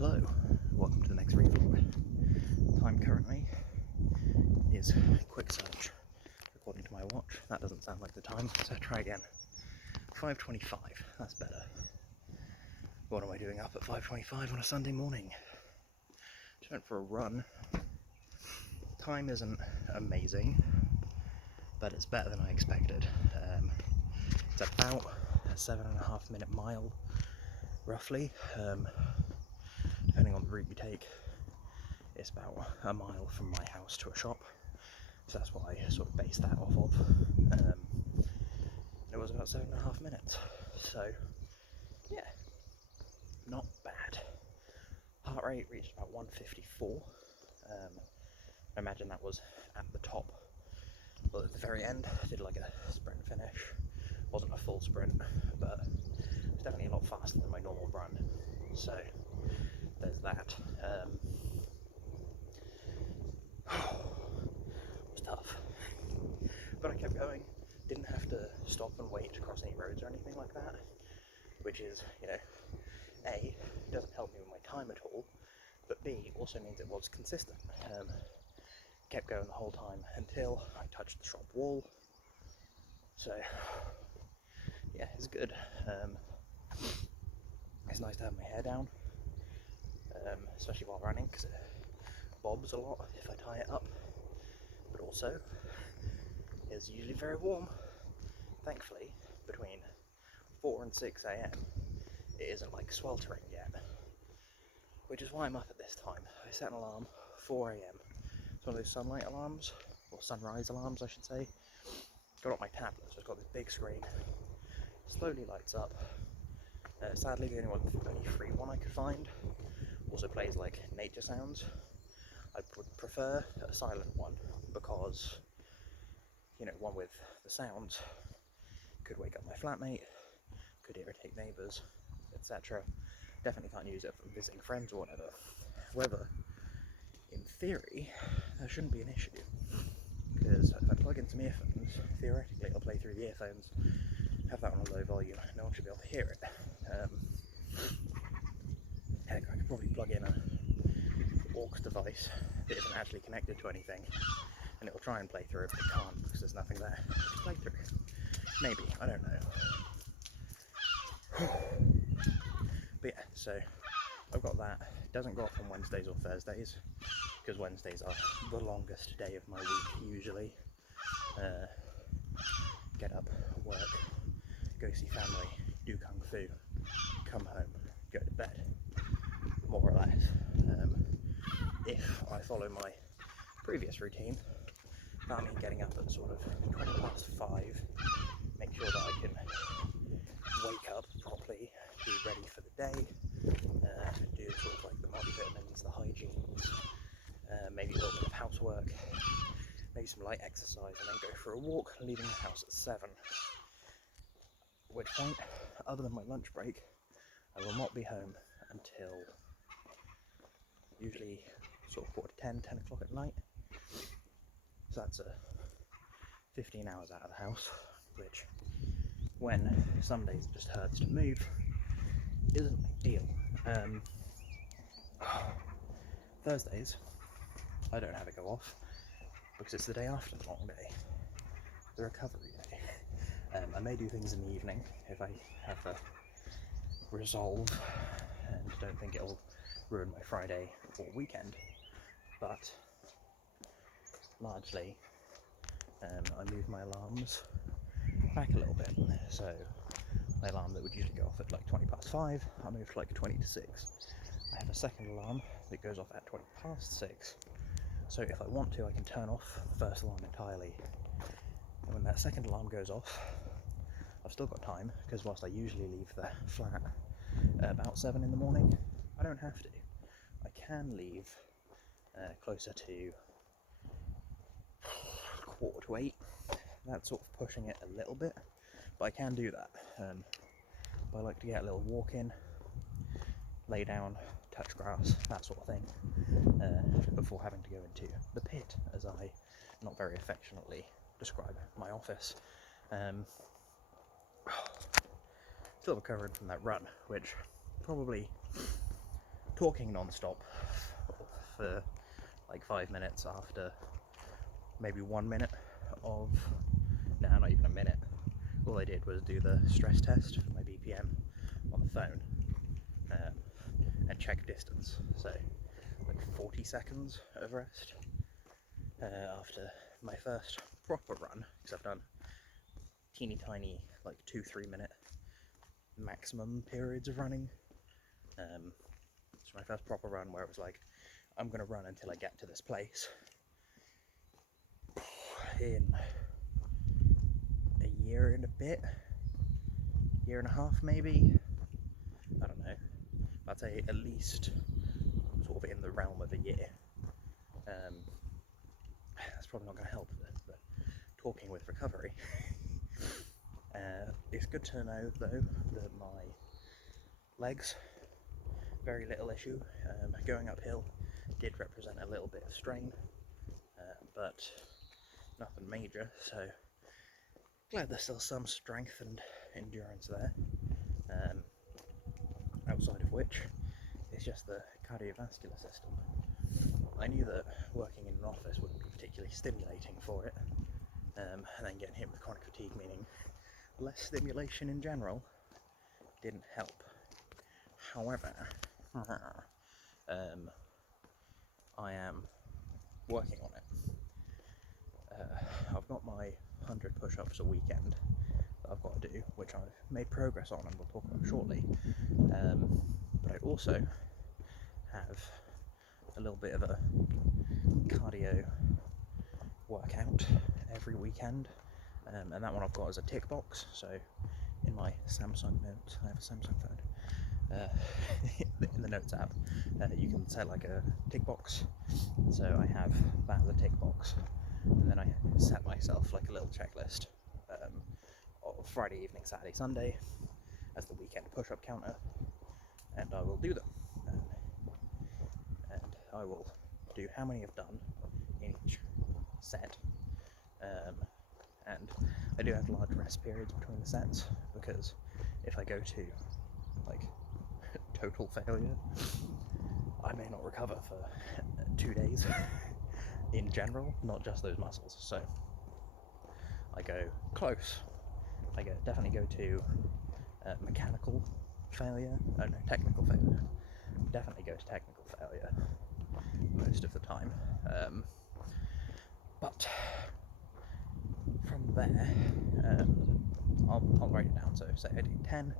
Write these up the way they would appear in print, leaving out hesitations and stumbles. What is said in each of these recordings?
Hello, welcome to the next ReeVlog. Time currently is quick search according to my watch. That doesn't sound like the time, so try again. 5:25, that's better. What am I doing up at 5:25 on a Sunday morning? Just went for a run. Time isn't amazing, but it's better than I expected. It's about a 7.5 minute mile, roughly. Depending on the route you take, it's about a mile from my house to a shop, so that's what I sort of based that off of. It was about 7.5 minutes, so yeah, not bad. Heart rate reached about 154. I imagine that was at the top, but at the very end I did like a sprint finish. Wasn't a full sprint, but it's definitely a lot faster than my normal run, so there's that. It was tough, but I kept going. Didn't have to stop and wait to cross any roads or anything like that, which is, A, doesn't help me with my time at all, but B, also means it was consistent. Kept going the whole time until I touched the shop wall, so yeah, it's good. It's nice to have my hair down, especially while running, because it bobs a lot if I tie it up, but also it's usually very warm. Thankfully, between 4 and 6 a.m. it isn't like sweltering yet, which is why I'm up at this time. I set an alarm, 4 a.m. It's one of those sunlight alarms, or sunrise alarms I should say. Got up my tablet, so it's got this big screen, slowly lights up. Sadly the only free one I could find also plays like nature sounds. I would prefer a silent one because, one with the sounds could wake up my flatmate, could irritate neighbours, etc. Definitely can't use it for visiting friends or whatever. However, in theory, that shouldn't be an issue, because if I plug in some earphones, theoretically it'll play through the earphones, have that on a low volume, no one should be able to hear it. Heck, I could probably plug in a aux device that isn't actually connected to anything, and it'll try and play through it, but it can't because there's nothing there to play through. Maybe, I don't know. But yeah, so I've got that. It doesn't go off on Wednesdays or Thursdays, because Wednesdays are the longest day of my week usually. Get up, work, go see family, do kung fu, come home, go to bed, more or less. If I follow my previous routine, that means getting up at sort of 5:20, make sure that I can wake up properly, be ready for the day, do sort of like the multivitamins, the hygienes, maybe a little bit of housework, maybe some light exercise, and then go for a walk, leaving the house at 7. At which point, other than my lunch break, I will not be home until usually sort of 10 o'clock at night. So that's 15 hours out of the house, which, when some days it just hurts to move, isn't ideal. Thursdays, I don't have it go off because it's the day after the long day, the recovery day. I may do things in the evening if I have a resolve and don't think it'll ruin my Friday or weekend, but largely I move my alarms back a little bit. So my alarm that would usually go off at like 5:20, I move to like 5:20. I have a second alarm that goes off at 6:20, so if I want to I can turn off the first alarm entirely, and when that second alarm goes off I've still got time, because whilst I usually leave the flat at about 7 in the morning, I don't have to. I can leave closer to 7:45. That's sort of pushing it a little bit, but I can do that. I like to get a little walk in, lay down, touch grass, that sort of thing, before having to go into the pit, as I not very affectionately describe my office. Still recovering from that run, which probably talking non-stop for like 5 minutes after maybe 1 minute of, nah, not even a minute. All I did was do the stress test for my BPM on the phone and check distance. So like 40 seconds of rest after my first proper run, because I've done teeny tiny like 2-3 minute maximum periods of running. It's my first proper run where it was like, I'm gonna run until I get to this place in a year and a bit, year and a half maybe, I don't know, I'd say at least sort of in the realm of a year. That's probably not going to help the talking with recovery. It's good to know though that my legs, very little issue. Going uphill did represent a little bit of strain, but nothing major, so glad there's still some strength and endurance there. Outside of which, it's just the cardiovascular system. I knew that working in an office wouldn't be particularly stimulating for it, and then getting hit with chronic fatigue, meaning less stimulation in general, didn't help. However, I am working on it. I've got my 100 push-ups a weekend that I've got to do, which I've made progress on and we'll talk about shortly. But I also have a little bit of a cardio workout every weekend, and that one I've got as a tick box. So in my Samsung notes, I have a Samsung phone, in the notes app, you can set like a tick box. So I have that as a tick box, and then I set myself like a little checklist of Friday evening, Saturday, Sunday as the weekend push-up counter, and I will do them. And I will do how many I've done in each set, and I do have large rest periods between the sets, because if I go to like total failure, I may not recover for 2 days in general, not just those muscles. So I go close. I definitely go to mechanical failure. Oh no, technical failure. Definitely go to technical failure most of the time. But from there, I'll write it down. So say I do 10.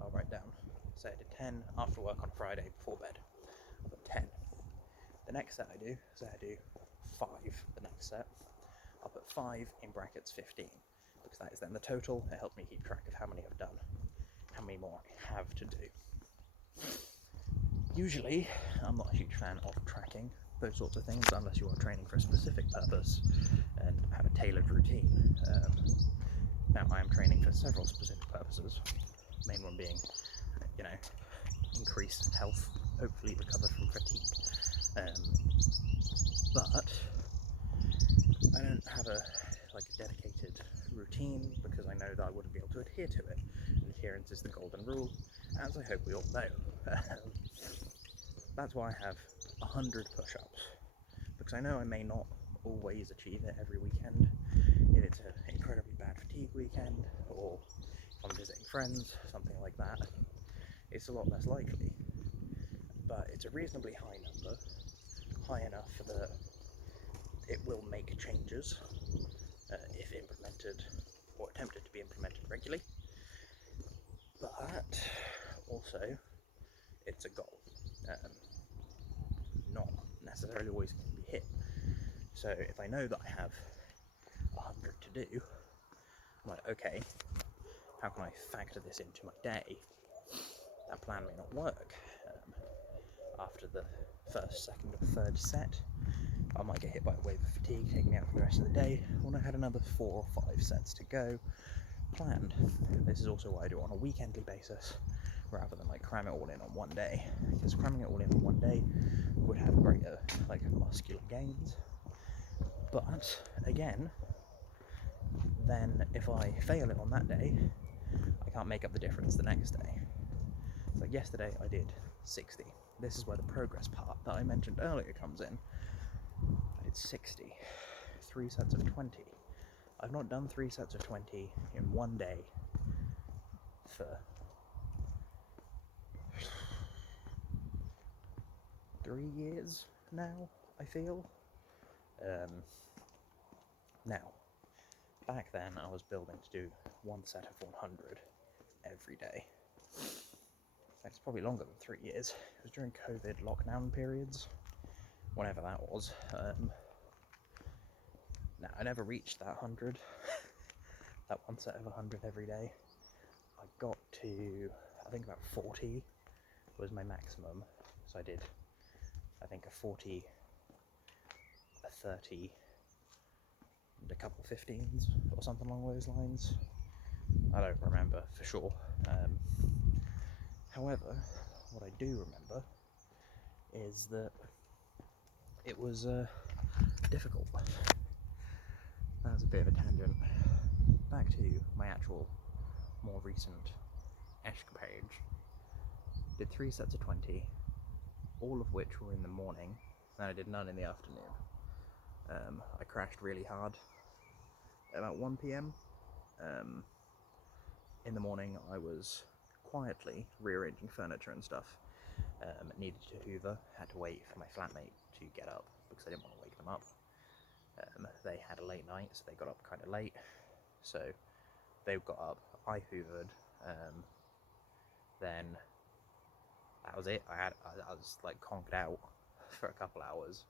I'll write down. Say I did 10 after work on Friday before bed. I'll put 10. The next set I do, say I do 5. The next set, I'll put 5 in brackets 15, because that is then the total. It helps me keep track of how many I've done, how many more I have to do. Usually, I'm not a huge fan of tracking those sorts of things unless you are training for a specific purpose and have a tailored routine. Now, I am training for several specific purposes, the main one being, increase health, hopefully recover from fatigue. But I don't have a dedicated routine, because I know that I wouldn't be able to adhere to it. And adherence is the golden rule, as I hope we all know. That's why I have 100 push-ups, because I know I may not always achieve it every weekend. If it's an incredibly bad fatigue weekend, or if I'm visiting friends, something like that, it's a lot less likely. But it's a reasonably high number, high enough that it will make changes if implemented or attempted to be implemented regularly. But also, it's a goal, not necessarily always going to be hit. So if I know that I have 100 to do, I'm like, okay, how can I factor this into my day? That plan may not work. After the first, second, or third set, I might get hit by a wave of fatigue, taking me out for the rest of the day, when I had another 4 or 5 sets to go planned. This is also why I do it on a weekendly basis, rather than cram it all in on one day, because cramming it all in on one day would have greater muscular gains. But again, then if I fail it on that day, I can't make up the difference the next day. So like yesterday I did 60. This is where the progress part that I mentioned earlier comes in. I did 60, 3 sets of 20. I've not done 3 sets of 20 in one day for 3 years now, I feel. Now, back then I was building to do 1 set of 100 every day. It's probably longer than 3 years. It was during COVID lockdown periods, whenever that was. Now, I never reached that 100, that 1 set of 100 every day. I got to, I think about 40 was my maximum. So I did, I think a 40, a 30, and a couple 15s or something along those lines. I don't remember for sure. However, what I do remember is that it was difficult. That was a bit of a tangent. Back to my actual, more recent escapade. Did 3 sets of 20, all of which were in the morning, and I did none in the afternoon. I crashed really hard at about 1 PM. In the morning I was quietly rearranging furniture and stuff. Needed to hoover, had to wait for my flatmate to get up because I didn't want to wake them up. They had a late night, so they got up kind of late. So they got up, I hoovered, then that was it. I was like conked out for a couple hours.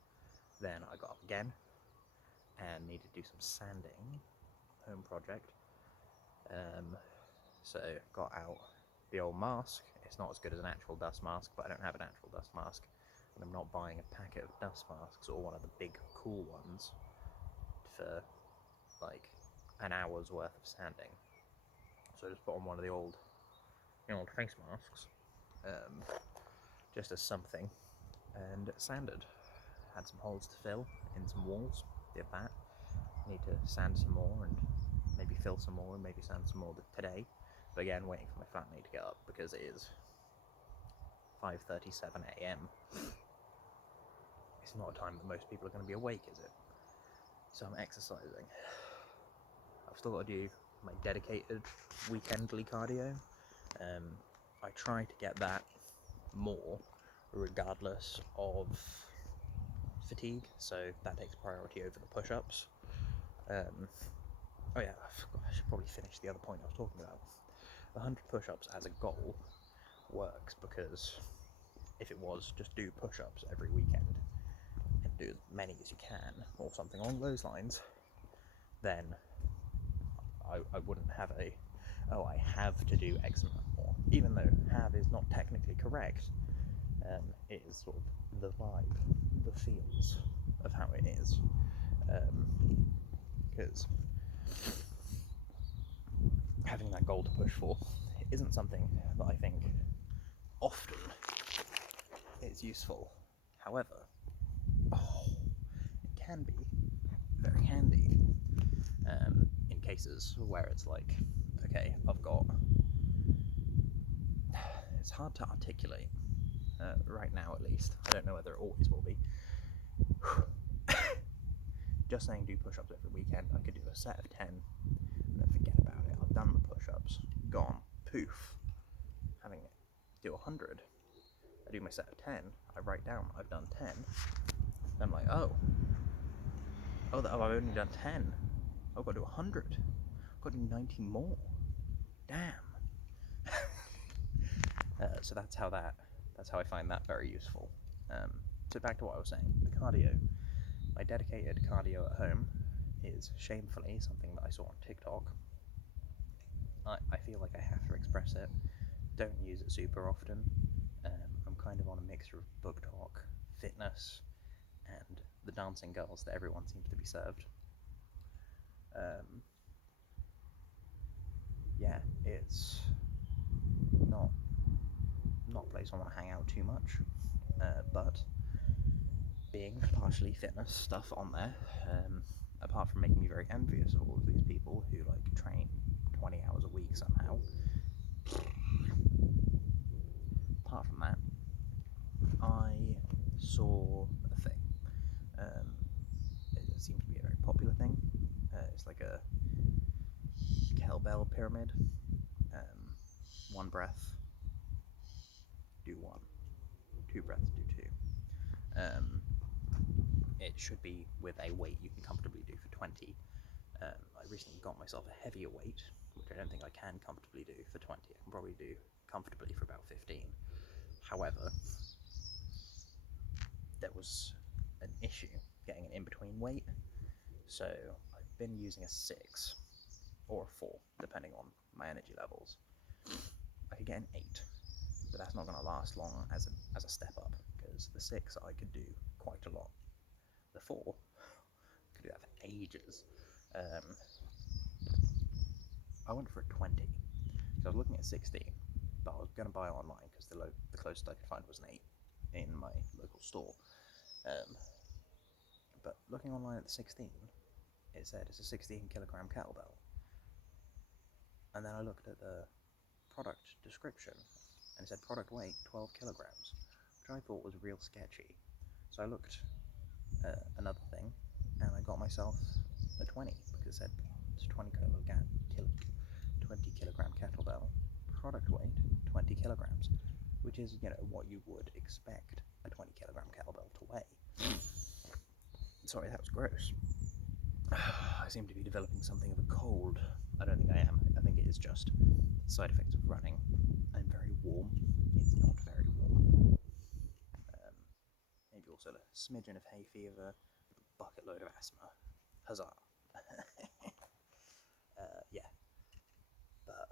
Then I got up again and needed to do some sanding, home project. So got out the old mask. It's not as good as an actual dust mask, but I don't have an actual dust mask, and I'm not buying a packet of dust masks or one of the big cool ones for like an hour's worth of sanding. So I just put on one of the old face masks, just as something, and sanded. Had some holes to fill in some walls. Did that. Need to sand some more and maybe fill some more and maybe sand some more today. But again, waiting for my flatmate to get up because it is 5:37 AM. It's not a time that most people are going to be awake, is it? So I'm exercising. I've still got to do my dedicated weekendly cardio. I try to get that more regardless of fatigue, so that takes priority over the push-ups. Oh yeah, I should probably finish the other point I was talking about. 100 push-ups as a goal works because if it was just do push-ups every weekend and do as many as you can or something along those lines, then I wouldn't have I have to do X amount more. Even though have is not technically correct, it is sort of the vibe, the feels of how it is. Because having that goal to push for isn't something that I think often is useful. However, it can be very handy in cases where it's like, okay, it's hard to articulate right now at least. I don't know whether it always will be. Just saying do push-ups every weekend, I could do a set of 10 and then forget about it. I've done the push-ups, gone, poof. Having it do 100, I do my set of 10, I write down I've done 10, I'm like, oh, I've only done 10, I've got to do 100, I've got to do 90 more, damn. So that's how I find that very useful. So back to what I was saying, the cardio. My dedicated cardio at home is shamefully something that I saw on TikTok. I feel like I have to express it. Don't use it super often. I'm kind of on a mixture of book talk, fitness, and the dancing girls that everyone seems to be served. Yeah, it's not a place I want to hang out too much, but being partially fitness stuff on there, apart from making me very envious of all of these people who like train 20 hours a week somehow, apart from that, I saw a thing. It seems to be a very popular thing. It's like a kettlebell pyramid. One breath, do one. Two breaths, do two. It should be with a weight you can comfortably do for 20. I recently got myself a heavier weight, which I don't think I can comfortably do for 20. I can probably do comfortably for about 15. However, there was an issue getting an in-between weight, so I've been using a 6 or a 4, depending on my energy levels. I could get an 8, but that's not going to last long as a step up, because the 6 I could do quite a lot. The 4, I could do that for ages. I went for a 20, because I was looking at 16, but I was going to buy it online, because the closest I could find was an 8 in my local store. But looking online at the 16, it said it's a 16 kilogram kettlebell. And then I looked at the product description, and it said product weight 12 kilograms, which I thought was real sketchy. So I looked at another thing, and I got myself a 20, because it said it's 20 kilogram kettlebell, product weight 20 kilograms, which is, you know, what you would expect a 20 kilogram kettlebell to weigh. Sorry, that was gross. I seem to be developing something of a cold. I don't think I am. I think it is just side effects of running. I'm very warm. It's not very warm. Maybe also a smidgen of hay fever, a bucket load of asthma. Huzzah. Yeah. But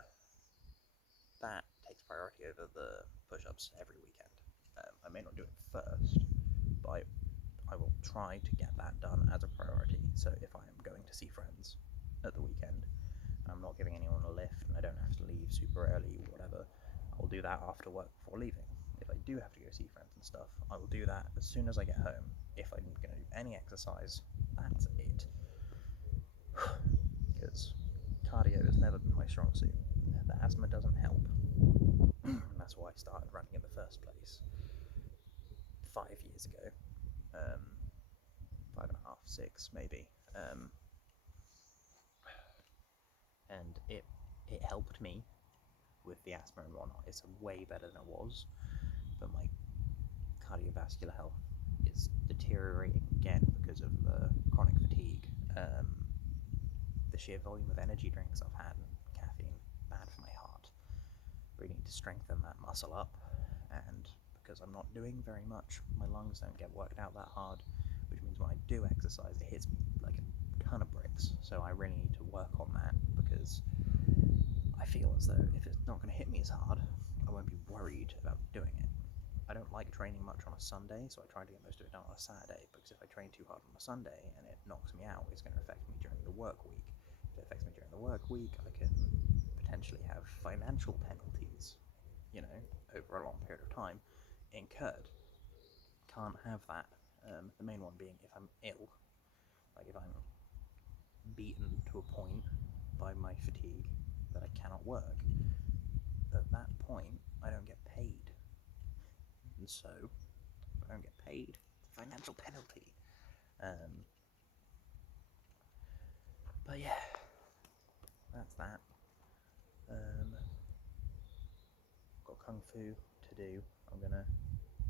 that takes priority over the push-ups every weekend. I may not do it first, but I will try to get that done as a priority. So if I am going to see friends at the weekend, and I'm not giving anyone a lift, and I don't have to leave super early or whatever, I'll do that after work before leaving. If I do have to go see friends and stuff, I will do that as soon as I get home. If I'm going to do any exercise, that's it. Because cardio has never been my strong suit. The asthma doesn't help. That's why I started running in the first place 5 years ago. 5.5, 6 maybe. And it helped me with the asthma and whatnot. It's way better than it was, but my cardiovascular health is deteriorating again because of the chronic fatigue. The sheer volume of energy drinks I've had, and caffeine, bad for my heart. Really need to strengthen that muscle up, and because I'm not doing very much, my lungs don't get worked out that hard, which means when I do exercise, it hits me like a ton of bricks. So I really need to work on that, because I feel as though if it's not going to hit me as hard, I won't be worried about doing it. I don't like training much on a Sunday, so I try to get most of it done on a Saturday, because if I train too hard on a Sunday and it knocks me out, it's going to affect me during the work week. If it affects me during the work week, I can potentially have financial penalties, you know, over a long period of time, incurred. Can't have that. The main one being if I'm ill, like if I'm beaten to a point by my fatigue that I cannot work. At that point, I don't get paid. And so, if I don't get paid, it's a financial penalty. But yeah, that's that. Got Kung Fu to do. I'm gonna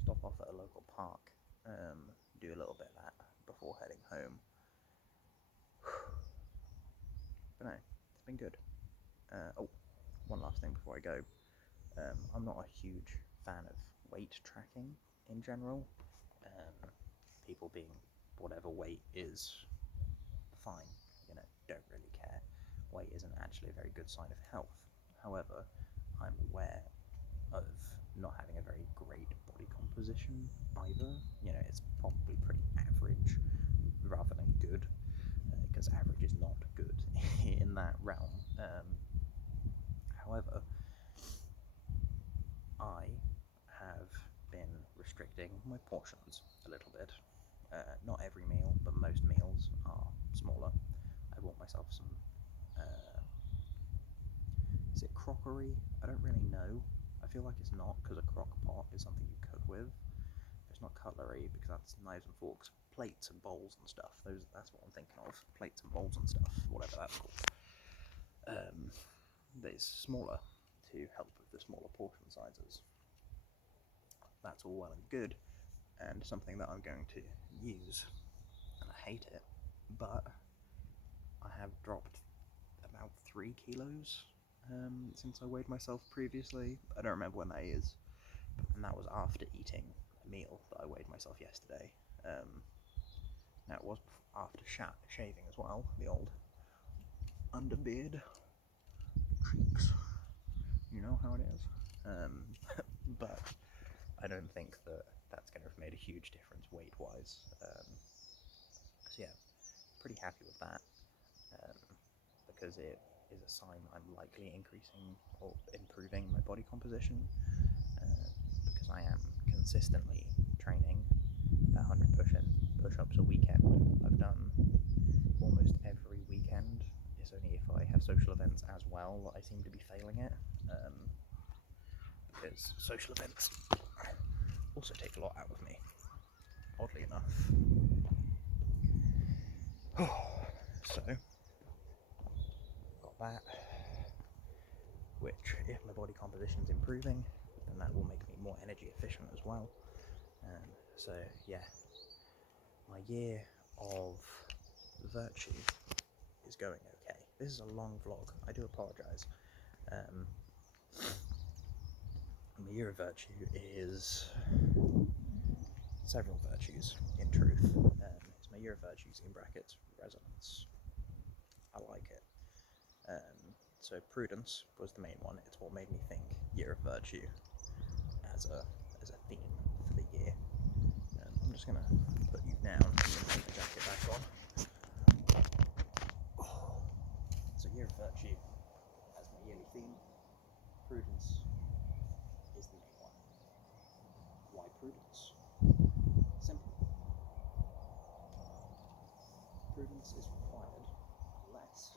stop off at a local park, do a little bit of that before heading home. But no, it's been good. Oh, one last thing before I go. I'm not a huge fan of weight tracking in general. People being whatever weight is fine, you know, don't really care. Weight isn't actually a very good sign of health. However, I'm aware of not having a very great body composition either. You know, it's probably pretty average rather than good, because average is not good in that realm. However, I have been restricting my portions a little bit. Not every meal, but most meals are smaller. I bought myself some, is it crockery? I don't really know. I feel like it's not, because a crock pot is something you cook with. It's not cutlery, because that's knives and forks, plates and bowls and stuff. That's what I'm thinking of. Plates and bowls and stuff, whatever that's called. That is smaller to help with the smaller portion sizes. That's all well and good, and something that I'm going to use, and I hate it, but I have dropped about 3 kilos since I weighed myself previously. I don't remember when that is, and that was after eating a meal that I weighed myself yesterday. Now it was after shaving as well, the old underbeard cheeks, you know how it is. But I don't think that that's going to have made a huge difference weight-wise. So yeah, pretty happy with that, because it is a sign I'm likely increasing or improving my body composition, because I am consistently training that 100 push-ups a weekend. I've done almost every weekend. It's only if I have social events as well that I seem to be failing it, because social events also take a lot out of me, oddly enough. So, got that, which, if my body composition is improving, then that will make me more energy efficient as well. So yeah, my year of virtue is going okay. This is a long vlog, I do apologise. My year of virtue is several virtues, in truth. It's my year of virtues, in brackets, resonance. I like it. So prudence was the main one. It's what made me think year of virtue as a theme for the year. I'm just going to put you down and put the jacket back on. So year of virtue as my yearly theme. Prudence is the main one. Why prudence? Simple. Prudence is required unless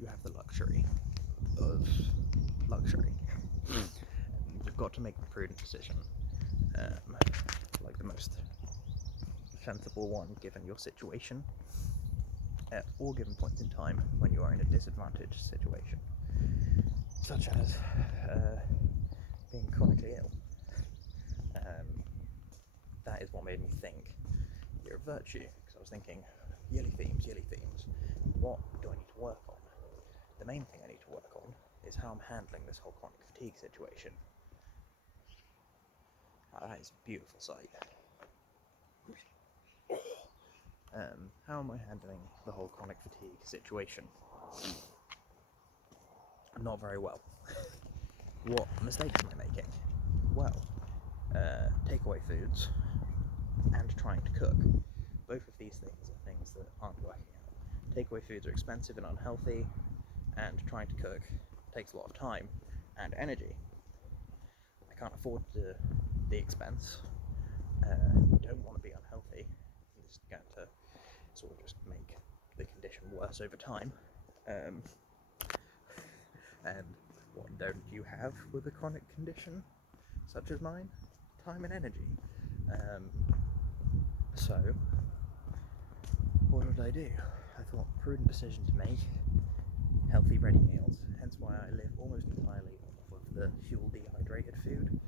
you have the luxury of luxury. You've got to make a prudent decision, like the most sensible one given your situation at all given points in time when you are in a disadvantaged situation, such as being chronically ill. That is what made me think year of virtue, because I was thinking yearly themes. What do I need to work on? The main thing I need to work on is how I'm handling this whole chronic fatigue situation. That is a beautiful sight. How am I handling the whole chronic fatigue situation? Not very well. What mistakes am I making? Well, takeaway foods and trying to cook. Both of these things are things that aren't working out. Takeaway foods are expensive and unhealthy, and trying to cook takes a lot of time and energy. I can't afford the expense. Don't want to be unhealthy. It's going to sort of just make the condition worse over time. And what don't you have with a chronic condition such as mine? Time and energy. So what did I do? I thought, prudent decision to make, healthy ready meals, hence why I live almost entirely off of the fuel dehydrated food.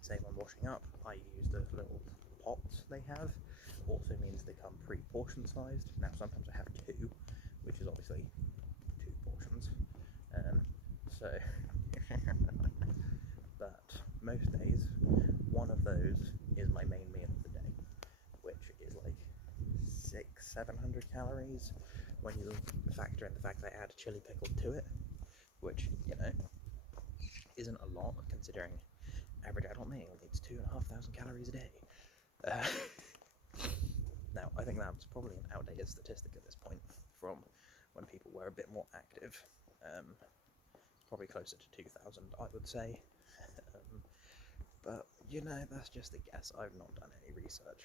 Same on washing up, I use the little pots they have. Also means they come pre-portion sized. Now sometimes I have 2, which is obviously 2 portions. But most days, one of those is my main meal of the day, which is like 600-700 calories when you factor in the fact that I add a chili pickle to it, which, you know, isn't a lot considering average adult male needs 2,500 calories a day. Now, I think that's probably an outdated statistic at this point from when people were a bit more active. Probably closer to 2,000, I would say. But, you know, that's just a guess. I've not done any research.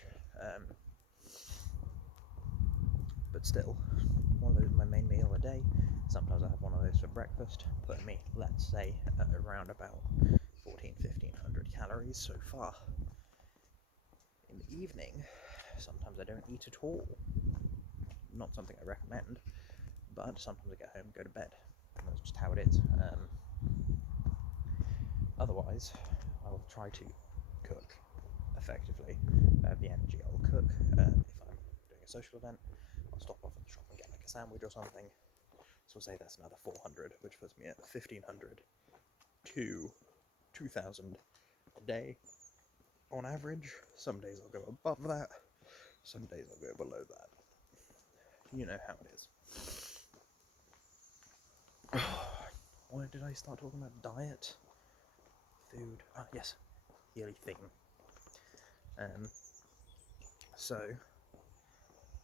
But still, one of those is my main meal a day. Sometimes I have one of those for breakfast, putting me, let's say, at around about 1500 calories so far. In the evening, sometimes I don't eat at all. Not something I recommend, but sometimes I get home and go to bed. That's just how it is. Otherwise, I will try to cook effectively. If I have the energy, I'll cook. If I'm doing a social event, I'll stop off at the shop and get like a sandwich or something. So we'll say that's another 400, which puts me at 1500 to 2000 a day on average. Some days I'll go above that, some days I'll go below that. You know how it is. Why did I start talking about diet? Food. Ah, yes. Yearly theme. So,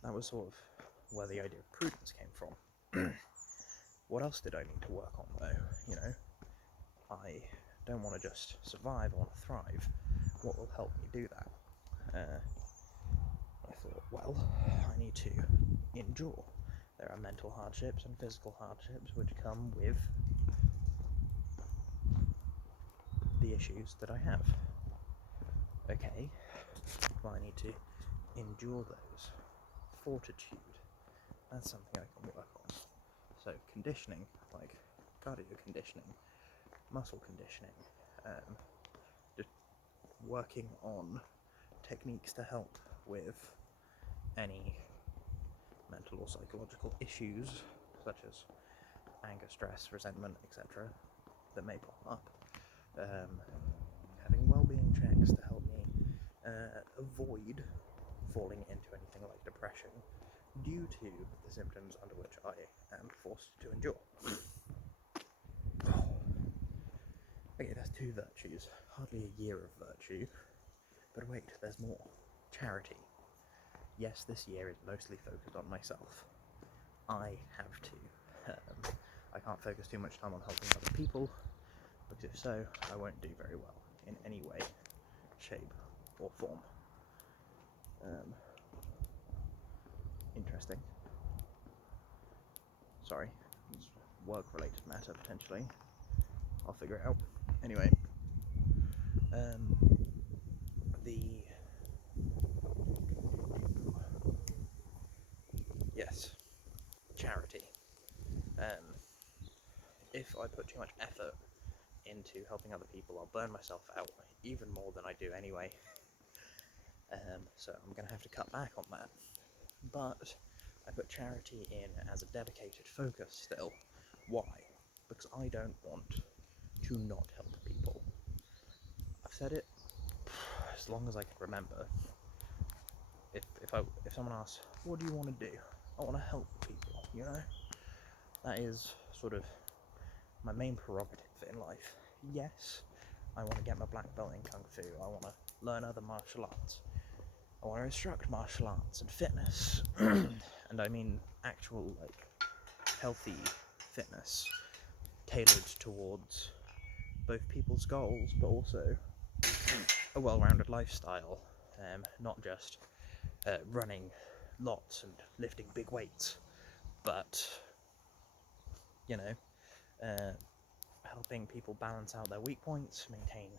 that was sort of where the idea of prudence came from. What else did I need to work on, though? You know, I don't want to just survive, I want to thrive. What will help me do that? I thought, well, I need to endure. There are mental hardships and physical hardships which come with the issues that I have. Okay, well, I need to endure those. Fortitude, that's something I can work on. So conditioning, like cardio conditioning, muscle conditioning, just working on techniques to help with any mental or psychological issues such as anger, stress, resentment, etc. that may pop up. Having well-being checks to help me avoid falling into anything like depression due to the symptoms under which I am forced to endure. Okay, that's 2 virtues. Hardly a year of virtue. But wait, there's more. Charity. Yes, this year is mostly focused on myself. I have to. I can't focus too much time on helping other people, because if so, I won't do very well in any way, shape, or form. Interesting. Sorry, it's work-related matter, potentially. I'll figure it out. Anyway, yes, charity. If I put too much effort into helping other people, I'll burn myself out even more than I do anyway. So I'm going to have to cut back on that. But I put charity in as a dedicated focus still. Why? Because I don't want to not help people. I've said it as long as I can remember. If someone asks, what do you want to do? I want to help people, you know? That is sort of my main prerogative in life. Yes, I want to get my black belt in Kung Fu. I want to learn other martial arts. I want to instruct martial arts and fitness. And I mean actual, like, healthy fitness tailored towards both people's goals, but also a well-rounded lifestyle. Not just running lots and lifting big weights, but, you know, helping people balance out their weak points, maintain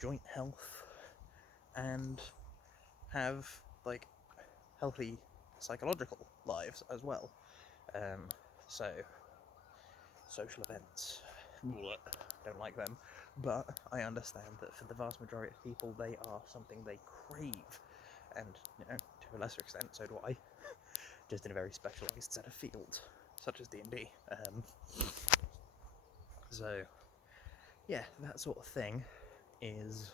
joint health, and have, like, healthy psychological lives as well. So, social events, don't like them, but I understand that for the vast majority of people, they are something they crave, and, you know, to a lesser extent, so do I, just in a very specialised set of fields, such as D&D. So, yeah, that sort of thing is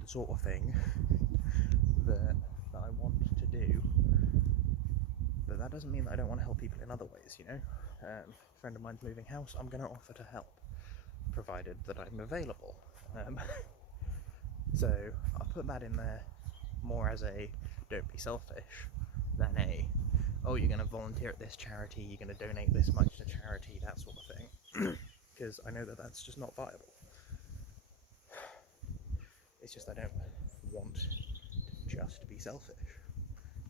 the sort of thing that I want to do, but that doesn't mean that I don't want to help people in other ways, you know. A friend of mine's moving house, I'm going to offer to help, provided that I'm available. So I'll put that in there more as a don't be selfish than a, oh, you're going to volunteer at this charity, you're going to donate this much to charity, that sort of thing, because I know that that's just not viable. It's just I don't want to just be selfish.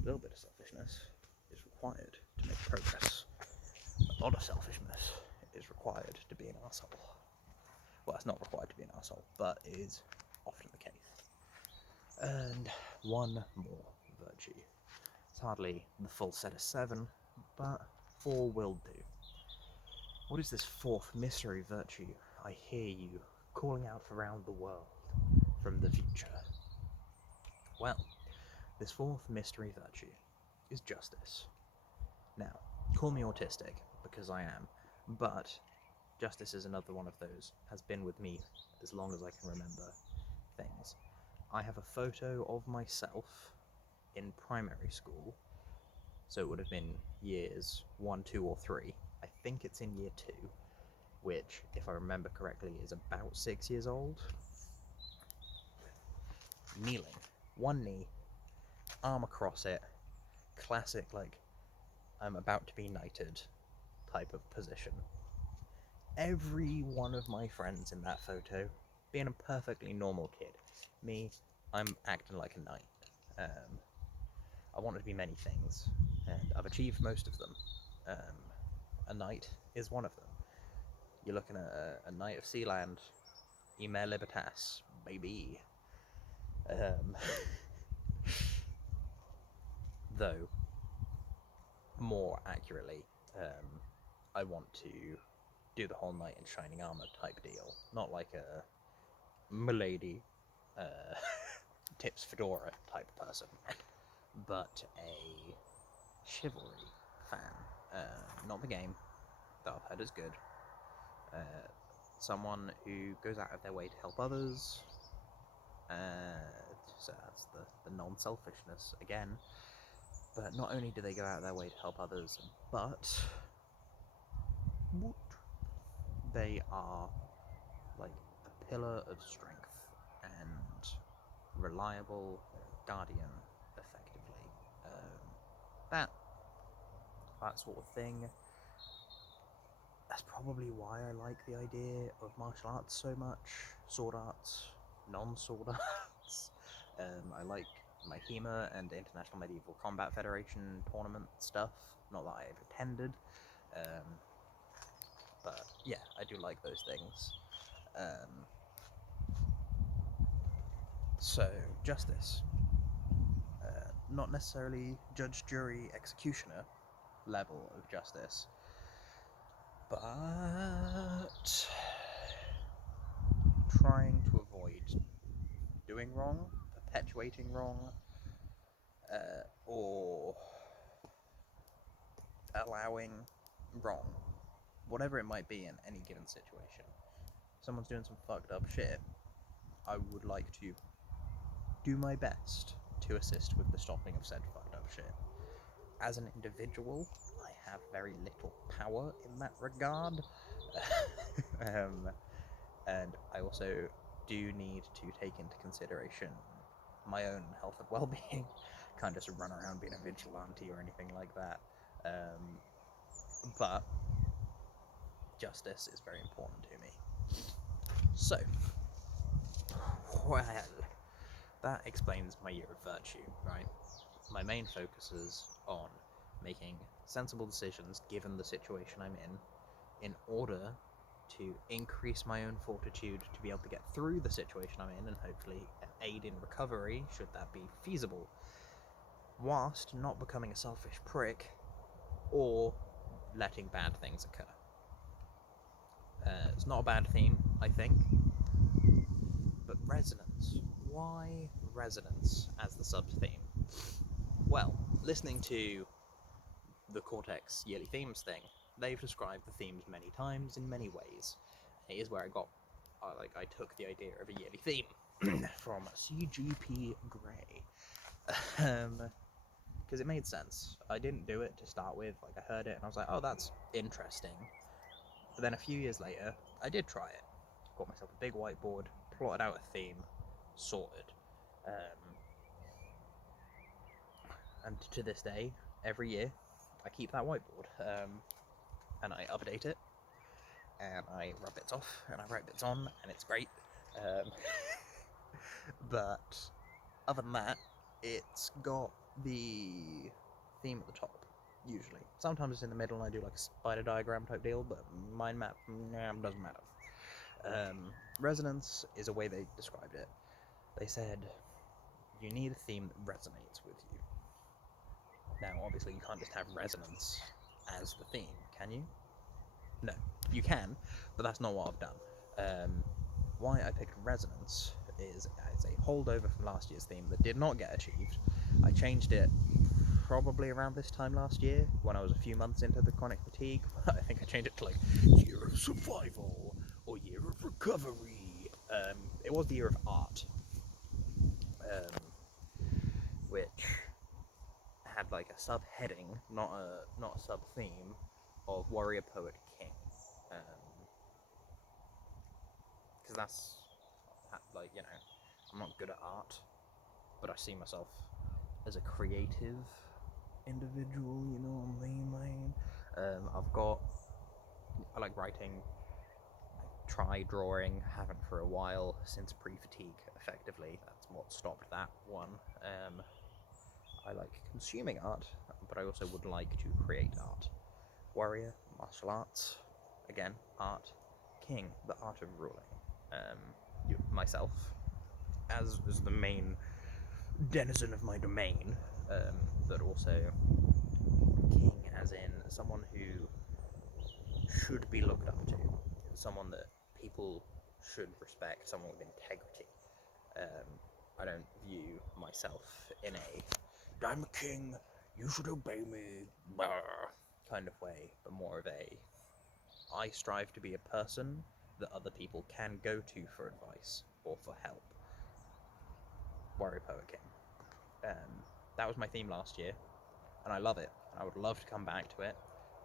A little bit of selfishness is required to make progress. lot of selfishness is required to be an arsehole. Well, it's not required to be an arsehole, but it is often the case. And one more virtue. It's hardly the full set of 7, but 4 will do. What is this 4th mystery virtue I hear you calling out around the world from the future? Well, this 4th mystery virtue is justice. Now, call me autistic, because I am, but justice is another one of those, has been with me as long as I can remember things. I have a photo of myself in primary school, so it would have been years 1, 2, or 3. I think it's in year 2, which, if I remember correctly, is about 6 years old. Kneeling, one knee, arm across it, classic, like, I'm about to be knighted type of position. Every one of my friends in that photo, being a perfectly normal kid. Me, I'm acting like a knight. I wanted to be many things, and I've achieved most of them. A knight is one of them. You're looking at a knight of Sealand, Emer Libertas, baby. Though, more accurately, I want to do the whole knight in shining armor type deal, not like a milady tips fedora type person, but a chivalry fan. Not the game, that I've heard is good. Someone who goes out of their way to help others. So that's the non-selfishness again. But not only do they go out of their way to help others, but they are like a pillar of strength and reliable guardian, effectively. That sort of thing. That's probably why I like the idea of martial arts so much. Sword arts, non-sword arts. I like my HEMA and International Medieval Combat Federation tournament stuff. Not that I've attended. But yeah, I do like those things. So, justice. Not necessarily judge, jury, executioner level of justice, but trying to avoid doing wrong, perpetuating wrong, or allowing wrong, whatever it might be in any given situation. If someone's doing some fucked up shit, I would like to do my best to assist with the stopping of said fucked up shit. As an individual, I have very little power in that regard. And I also do need to take into consideration my own health and well-being. Can't just run around being a vigilante or anything like that. But justice is very important to me. So, well, that explains my year of virtue, right? My main focus is on making sensible decisions given the situation I'm in order to increase my own fortitude to be able to get through the situation I'm in and hopefully aid in recovery, should that be feasible, whilst not becoming a selfish prick or letting bad things occur. It's not a bad theme, I think, but resonance. Why resonance as the sub-theme? Well, listening to the Cortex yearly themes thing, they've described the themes many times in many ways. And here's where I took the idea of a yearly theme from CGP Grey. Because it made sense. I didn't do it to start with, like I heard it and I was like, oh, that's interesting. But then a few years later, I did try it. Got myself a big whiteboard, plotted out a theme, sorted. And to this day, every year, I keep that whiteboard, and I update it, and I rub bits off, and I write bits on, and it's great. But other than that, it's got the theme at the top, usually. Sometimes it's in the middle and I do like a spider diagram type deal, but mind map, nah, doesn't matter. Resonance is a way they described it. They said, you need a theme that resonates with you. Now, obviously, you can't just have resonance as the theme, can you? No, you can, but that's not what I've done. Why I picked resonance is as a holdover from last year's theme that did not get achieved. I changed it probably around this time last year, when I was a few months into the chronic fatigue. I think I changed it to like year of survival or year of recovery. It was the year of art, which had like a subheading, not a sub theme, of warrior poet king, because that's like, you know, I'm not good at art, but I see myself as a creative individual, you know what I mean? I like writing, I try drawing, haven't for a while, since pre-fatigue, effectively, that's what stopped that one. I like consuming art, but I also would like to create art. Warrior, martial arts, again, art. King, the art of ruling. Myself, as the main denizen of my domain, but also king as in someone who should be looked up to, someone that people should respect, someone with integrity. I don't view myself in a I'm a king, you should obey me, kind of way, but more of a I strive to be a person that other people can go to for advice or for help. Warrior Poet King. That was my theme last year, and I love it. I would love to come back to it.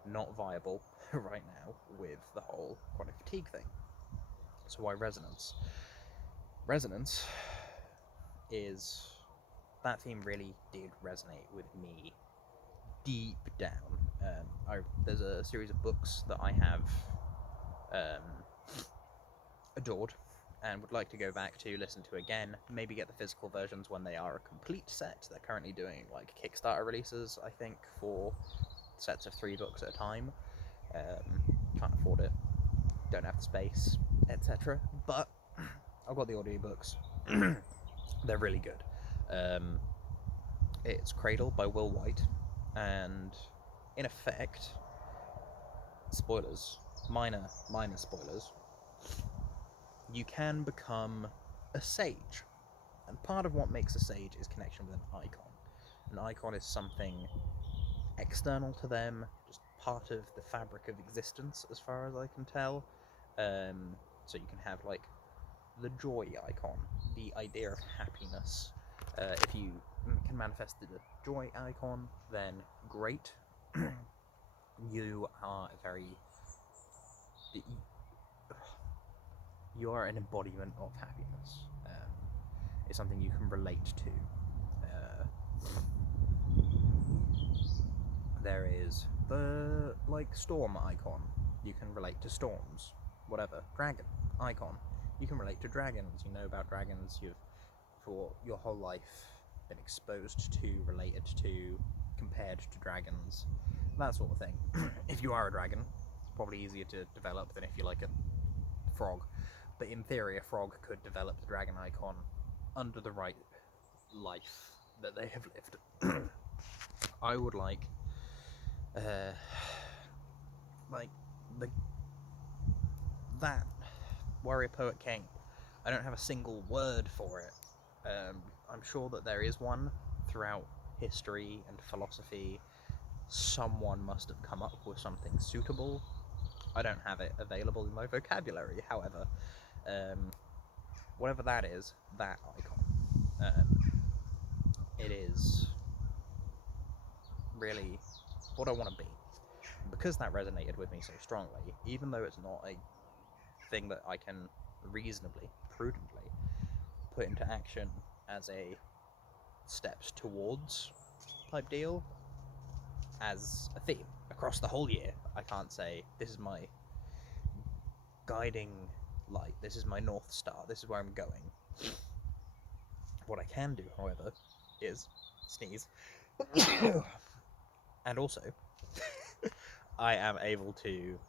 Not viable right now with the whole chronic fatigue thing. So why resonance? Resonance is, that theme really did resonate with me deep down. There's a series of books that I have adored and would like to go back to, listen to again, maybe get the physical versions when they are a complete set. They're currently doing like Kickstarter releases, I think, for sets of 3 books at a time. Can't afford it, don't have the space, etc. But I've got the audiobooks. They're really good. It's Cradle by Will White, and in effect, spoilers, minor spoilers, you can become a sage. And part of what makes a sage is connection with an icon. An icon is something external to them, just part of the fabric of existence, as far as I can tell. So you can have like the joy icon, the idea of happiness. If you can manifest the joy icon, then great. You are you are an embodiment of happiness. It's something you can relate to. There is the storm icon. You can relate to storms. Whatever. Dragon icon. You can relate to dragons. You know about dragons. You've for your whole life been exposed to, related to, compared to dragons. That sort of thing. If you are a dragon, it's probably easier to develop than if you like a frog. But in theory, a frog could develop the dragon icon under the right life that they have lived. I would like that warrior poet king. I don't have a single word for it. I'm sure that there is one throughout history and philosophy. Someone must have come up with something suitable. I don't have it available in my vocabulary, however. Whatever that is, that icon. It is really what I want to be. Because that resonated with me so strongly, even though it's not a thing that I can reasonably, prudently put into action as a steps towards type deal, as a theme across the whole year, I can't say this is my guiding light, this is my North Star, this is where I'm going. What I can do, however, is sneeze. And also I am able to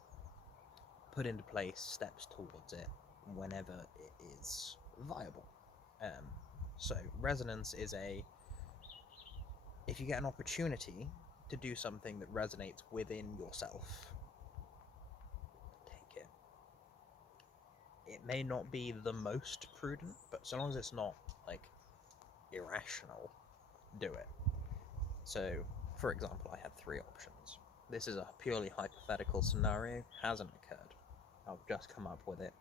put into place steps towards it whenever it is viable. So resonance is if you get an opportunity to do something that resonates within yourself, take it. It may not be the most prudent, but so long as it's not like irrational, do it. So, for example, I had 3 options. This is a purely hypothetical scenario, hasn't occurred. I've just come up with it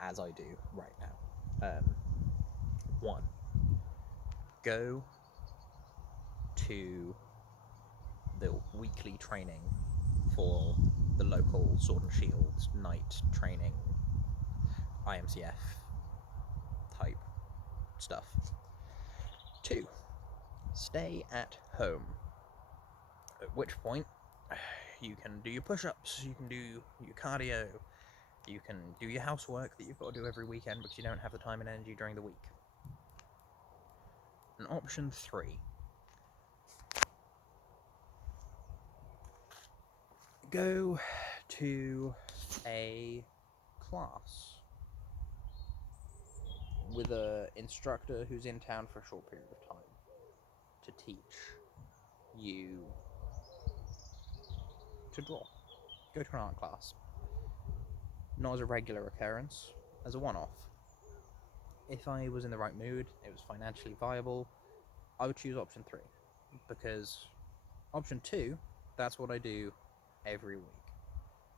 as I do right now. 1. Go to the weekly training for the local Sword and Shield night training, IMCF type stuff. 2. Stay at home. At which point, you can do your push-ups, you can do your cardio, you can do your housework that you've got to do every weekend because you don't have the time and energy during the week. And option 3. Go to a class with an instructor who's in town for a short period of time to teach you to draw. Go to an art class. Not as a regular occurrence, as a one-off. If I was in the right mood, it was financially viable, I would choose option 3. Because option 2, that's what I do every week.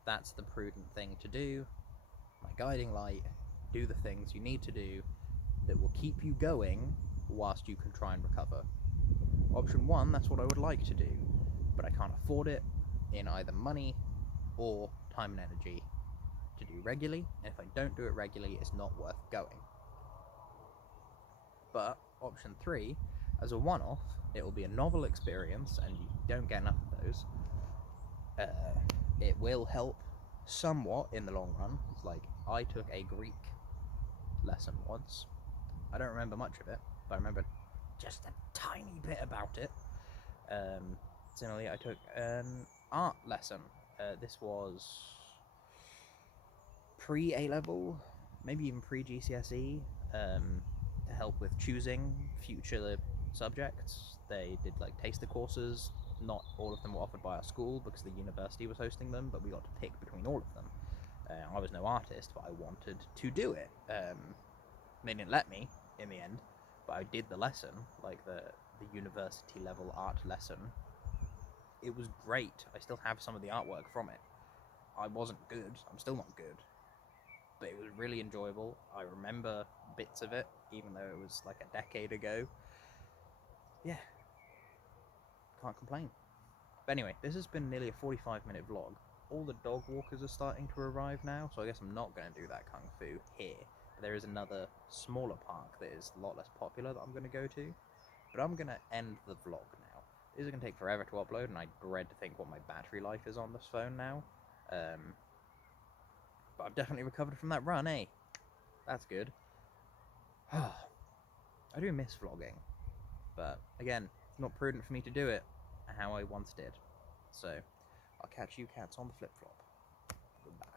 That's the prudent thing to do. My guiding light, do the things you need to do that will keep you going whilst you can try and recover. Option 1, that's what I would like to do, but I can't afford it in either money or time and energy to do regularly, and if I don't do it regularly, it's not worth going. But option 3, as a one-off, it will be a novel experience, and you don't get enough of those. It will help somewhat in the long run. It's like, I took a Greek lesson once. I don't remember much of it, but I remember just a tiny bit about it. Similarly, I took an art lesson. This was pre-A-level, maybe even pre-GCSE, to help with choosing future subjects. They did like taster courses. Not all of them were offered by our school because the university was hosting them, but we got to pick between all of them. I was no artist, but I wanted to do it. They didn't let me in the end, but I did the lesson, like the university level art lesson. It was great. I still have some of the artwork from it. I wasn't good. I'm still not good. But it was really enjoyable. I remember bits of it, even though it was like a decade ago. Yeah. Can't complain. But anyway, this has been nearly a 45-minute vlog. All the dog walkers are starting to arrive now, so I guess I'm not going to do that kung fu here. There is another smaller park that is a lot less popular that I'm going to go to. But I'm going to end the vlog now. This is going to take forever to upload, and I dread to think what my battery life is on this phone now. But I've definitely recovered from that run, eh? That's good. I do miss vlogging. But, again, not prudent for me to do it how I once did. So, I'll catch you cats on the flip-flop. Goodbye.